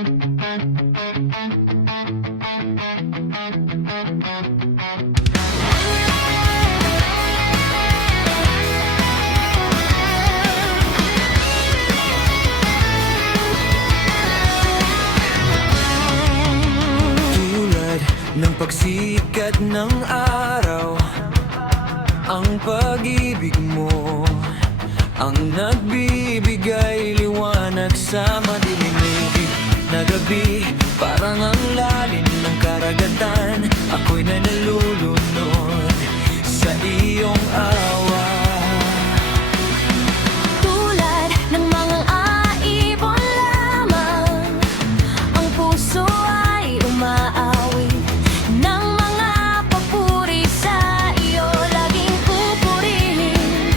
Tulad ng pagsikat ng araw, ang pag-ibig mo ang nagbibigay liwanag sa madilim na gabi. Parang ang lalim ng karagatan, ako'y nalulunod sa iyong awa. Tulad ng mga aibon lamang, ang puso ay umaawit ng mga papuri sa iyo. Laging pupurihin,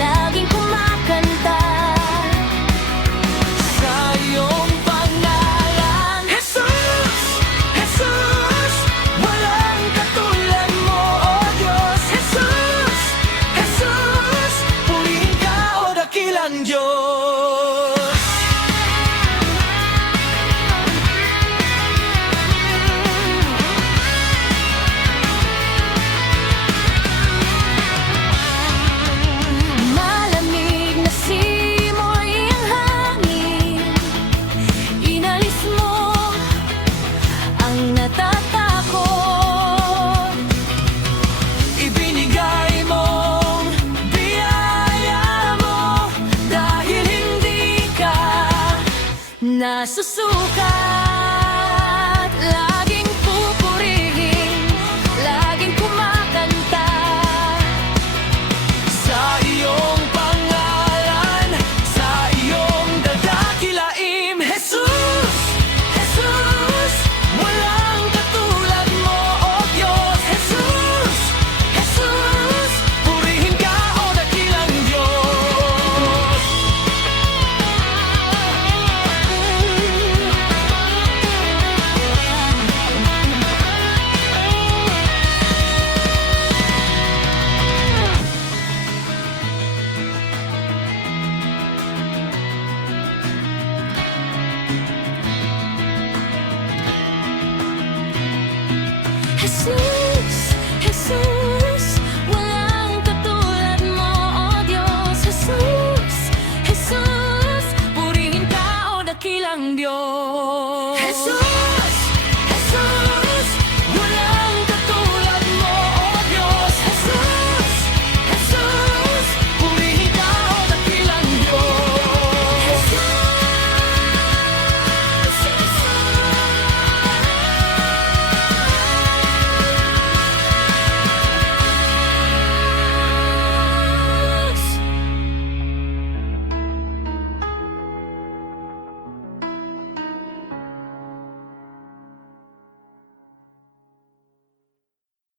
laging kumakanta Sa iyong pangalan, Jesus, Jesus, walang katulad mo, O Diyos. Jesus, Jesus, purihin ka, O dakilang Diyos. malamig na simoy ang hangin. Inalis mo ang natatakot. Ibinigay mong biyaya mo dahil hindi ka Nasusukat, laging pupurihin, laging kumakanta sa iyong pangalan, sa iyong dadakilaim. Jesus, Jesus, walang katulad mo, O Diyos. Jesus, Jesus, purihin ka, O dakilang Diyos. Jesus, Jesus, walang katulad mo, O Diyos. Jesus, Jesus, purihin ka, O dakilang Diyos. Jesus,